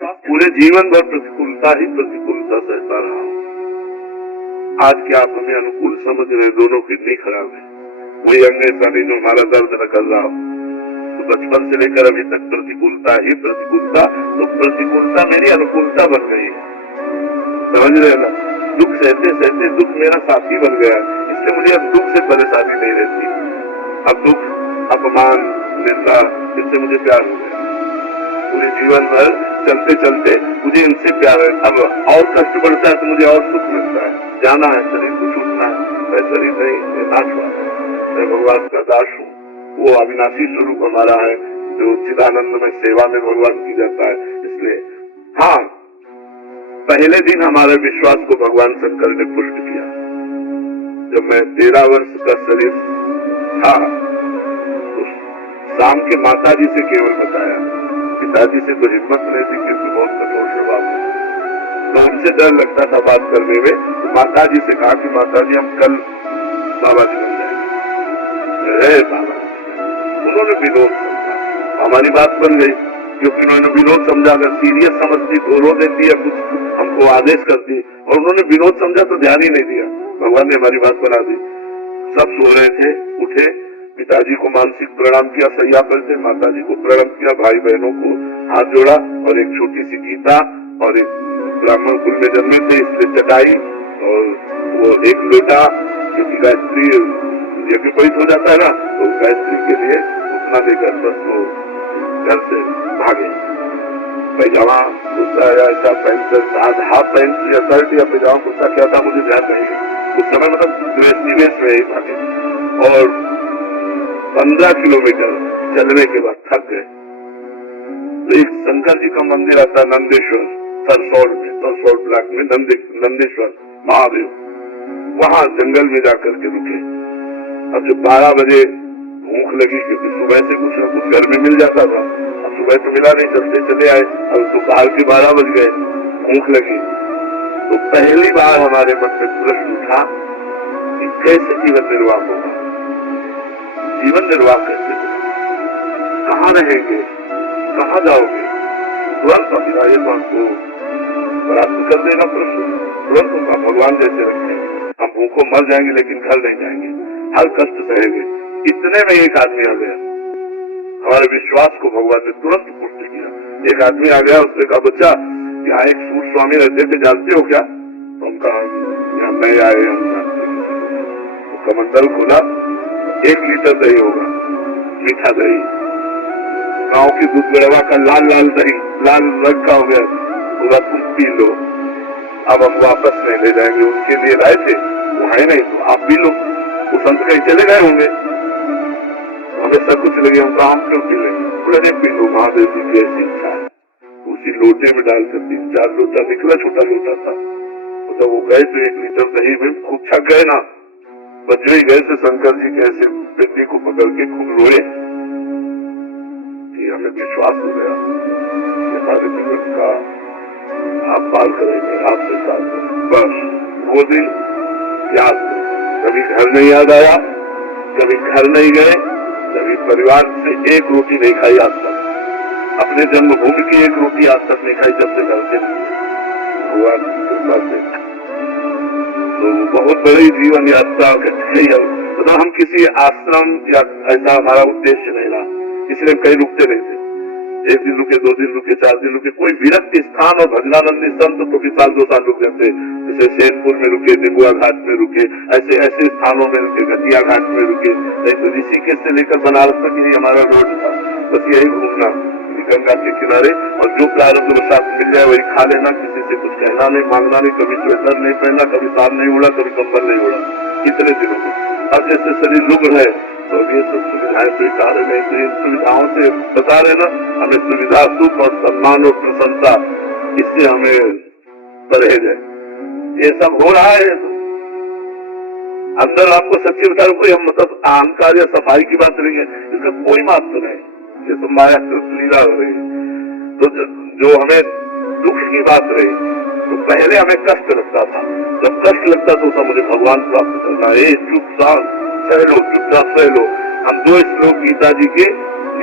पूरे जीवन भर प्रतिकूलता ही प्रतिकूलता सहता रहा हूँ। आज क्या आप हमें अनुकूल समझ रहे, दोनों किडनी खराब है, वही अंग ऐसा नहीं जो हमारा दर्द न कर रहा हो। तो बचपन से लेकर अभी तक प्रतिकूलता ही प्रतिकूलता, तो प्रतिकूलता मेरी अनुकूलता बन गई है, समझ रहे ना। दुख सहते सहते दुख मेरा साथी बन गया, इसलिए मुझे अब दुख से परेशानी नहीं रहती। अब दुख, अपमान, निंदा, इससे मुझे प्यार हो गया। पूरे जीवन भर चलते चलते मुझे इनसे प्यार है। अब और कष्ट बढ़ता है तो मुझे और सुख मिलता है। जाना है, शरीर को छूटना है, मैं शरीर नहीं, मैं नाशवान है, मैं भगवान का दास हूँ। वो अविनाशी स्वरूप हमारा है जो चिदानंद में सेवा में भगवान की जाता है। इसलिए हाँ, पहले दिन हमारे विश्वास को भगवान शंकर ने पुष्ट किया। जब मैं 13 वर्ष का शरीर था तो शाम के माता जी से केवल बताया, पिताजी से तो हिम्मत नहीं थी क्योंकि बहुत कठोर स्वभाव है, तो उनसे डर लगता था बात करने में। तो माता जी से कहा कि माता जी हम कल बाबा जी बन जाएंगे। बाबा उन्होंने विनोद समझा, हमारी बात बन गई क्योंकि उन्होंने विनोद समझा। अगर सीरियस समझती तो रो देती या कुछ हमको आदेश करती, और उन्होंने विनोद समझा तो ध्यान ही नहीं दिया। भगवान ने हमारी बात बना दी। सब सो रहे थे, उठे, पिताजी को मानसिक प्रणाम किया, सैया पर थे, माता जी को प्रणाम किया, भाई बहनों को हाथ जोड़ा, और एक छोटी सी गीता, और एक ब्राह्मण कुल में जन्मे थे इसलिए चटाई, और वो एक लोटा, क्योंकि गायत्री यज्ञोपवीत हो जाता है ना, तो गायत्री के लिए उतना लेकर बस वो घर से भागे। पैजामा कुर्ता या ऐसा पैंट, हाफ पैंट या शर्ट या पैजामा कुर्ता क्या था मुझे ध्यान नहीं है। उस समय मतलब गृहस्थी वेश में ही भागे, और 15 किलोमीटर चलने के बाद थक गए। तो एक शंकर जी का मंदिर आता है नंदेश्वर, सरसौर ब्लॉक में नंदेश्वर महादेव, वहां जंगल में जाकर के रुके। अब जब 12 बजे भूख लगी, क्योंकि सुबह से कुछ न कुछ घर में मिल जाता था, अब सुबह तो मिला नहीं, चलते चले आए, अब दोपहर के 12 बज गए, भूख लगी। तो पहली बार हमारे मन में प्रश्न उठा कि कैसे जीवन निर्वाह होगा, जीवन निर्वाह कैसे, कहाँ रहेंगे, कहाँ जाओगे। तुरंत अभिनय तो हमको प्राप्त कर देगा प्रश्न, तुरंत हम भगवान जैसे रखेंगे, हम भूखों मर जाएंगे लेकिन घर नहीं जाएंगे, हर कष्ट सहेंगे। इतने में एक आदमी आ गया, हमारे विश्वास को भगवान ने तुरंत पुष्ट किया। एक आदमी आ गया, उसने कहा बच्चा यहाँ एक सूर स्वामी रहते थे, जानते हो क्या? तो हम कहा यहाँ नए आए हम जानते हैं। कमंडल खोला, 1 लीटर दही होगा, मीठा दही, गाँव की दूध गड़वा का लाल लाल दही, लाल रंग का हो गया, पूरा तुम पी लो, अब हम वापस नहीं ले जाएंगे। उनके लिए लाए थे, वो है नहीं तो आप भी लो। वो संत कहीं चले गए होंगे, हमें सब कुछ लगे, हम काम क्यों पी लेंगे, बोले पी लो, महादेव जी की ऐसी इच्छा है। उसी लोटे में डालकर 3-4 लोटा निकला, छोटा लोटा था। तो वो गए तो 1 लीटर दही में खूब छक गए ना, बच्चे ही गए से शंकर जी के ऐसे पिंडी को पकड़ के खूब रोए। हमें विश्वास हो गया हमारे जीवन का आप पार करेंगे, आपसे साथ। बस वो दिन याद, कभी घर नहीं याद आया, कभी घर नहीं गए, कभी परिवार से एक रोटी नहीं खाई आज तक, अपने जन्मभूमि की एक रोटी आज तक नहीं खाई जब से घर के भगवान की कृपा से। तो बहुत बड़ी जीवन यात्रा मतलब हम किसी आश्रम या ऐसा हमारा उद्देश्य नहीं रहा, इसलिए कहीं रुकते नहीं थे। 1 दिन रुके, 2 दिन रुके, 4 दिन रुके, कोई विरक्त स्थान। और भजनानंदी संत तो भी 1-2 साल रुक जाते, जैसे सैनपुर में रुके, निबुआ घाट में रुके, ऐसे ऐसे स्थानों में रुके, घटिया घाट में रुके। तो ऋषिकेश से लेकर बनारस तक ही हमारा रोड था, बस यही घूमना गंगा के किनारे, और जो प्रारब्ध में साथ मिल जाए वही खा लेना, किसी से कुछ कहना नहीं, मांगना नहीं, कभी स्वेटर नहीं पहनना, कभी साल नहीं उड़ा, कभी कंबल नहीं उड़ा, कितने दिनों को। अब जैसे शरीर रुक रहे तो ये सब सुविधाएं स्वीकार नहीं, तो इन सुविधाओं से बता रहे ना, हमें सुविधा, सुख और सम्मान और प्रशंसा, इससे हमें परहेज है। ये सब हो रहा है तो अंदर आपको सच्ची बता कोई हम मतलब अहंकार या सफाई की बात नहीं है, इसका कोई महत्व नहीं, ये सब माया लीला हो रही है। तो जो हमें दुख की बात रही, तो पहले हमें कष्ट लगता था, जब कष्ट लगता तो मुझे भगवान प्राप्त करना है, चुपचाप सह लो, चुपचाप सह लो। हम 2 श्लोक गीता जी के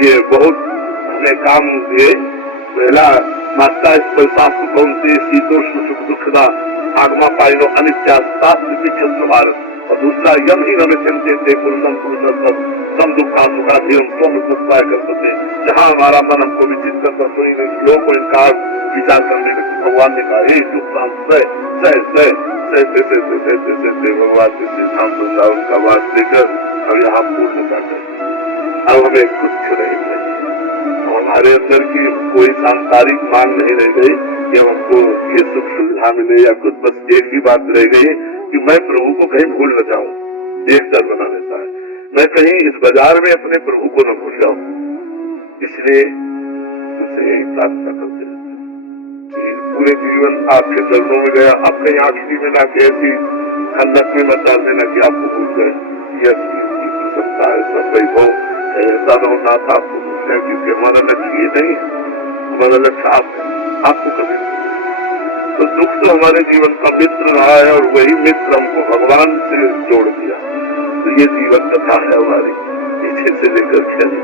ये बहुत हमें काम दिए। पहला माता स्पर्शास्तु कौंते शीतोष्ण सुख दुखदा आगमा पाइनो अनित्यास्तास्ति क्षत्रभार। और दूसरा यम ही नमे चिंते पुरुषम पुरुषोत्तम सम दुखा सुखा धीरम स्वम मुक्ताय करते। जहाँ हमारा मन हमको विचित करता सुनी श्लोक को इनकार विचार करने में भगवान ने कहा हे दुख सह सह सह सहते सहते सहते सहते भगवान के सिद्धांत वृंदावन का वास देकर अब यहाँ पूर्णता कर। अब हमें कुछ नहीं चाहिए, हमारे अंदर की कोई सांसारिक मांग नहीं रह गई कि हमको ये सुख सुविधा मिले या कुछ, बस एक ही बात रह गई कि मैं प्रभु को कहीं भूल न जाऊं। एक डर बना रहता है, मैं कहीं इस बाजार में अपने प्रभु को न भूल जाऊं। इसलिए उसे प्रार्थना करते रहते पूरे जीवन आपके चरणों में गया। अब कहीं आखिरी में लाके ऐसी खंडक में मत डाल देना कि आपको भूल गए। यह प्रसन्नता है सब वैभव ऐसा न होना था आपको भूल गए, क्योंकि हमारा लक्ष्य ये नहीं है, हमारा लक्ष्य आपको कभी। तो दुख तो हमारे जीवन का मित्र रहा है और वही मित्र हमको भगवान से जोड़ दिया। तो ये जीवन कथा है हमारी, पीछे से लेकर खेल